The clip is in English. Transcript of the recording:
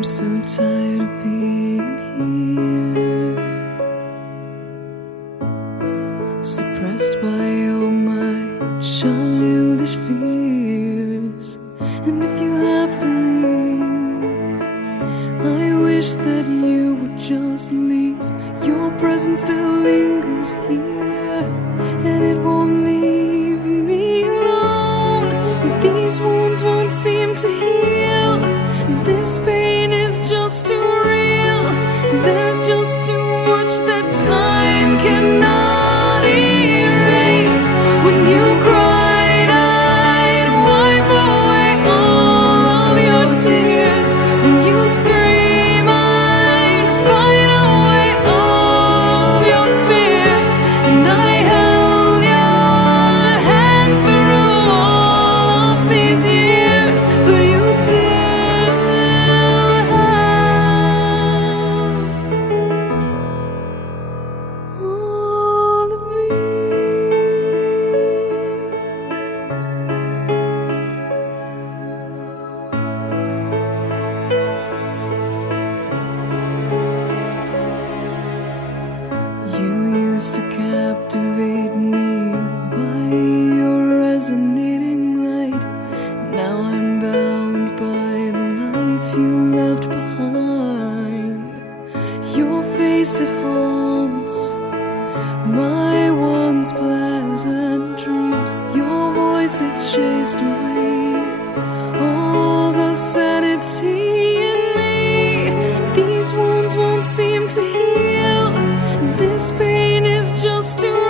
I'm so tired of being here, suppressed by all my childish fears. And if you have to leave, I wish that you would just leave. Your presence still lingers here, and it won't leave me alone. These wounds won't seem to heal. This pain is just too real. There's just too much that time cannot erase. When you cried, I'd wipe away all of your tears. When you'd scream, I'd fight away all of your fears. And I held your hand through all of these years, but you still to captivate me by your resonating light. Now I'm bound by the life you left behind. Your face, it haunts my once pleasant dreams. Your voice, it chased away all the sanity in me. These wounds won't seem to heal. This pain is just too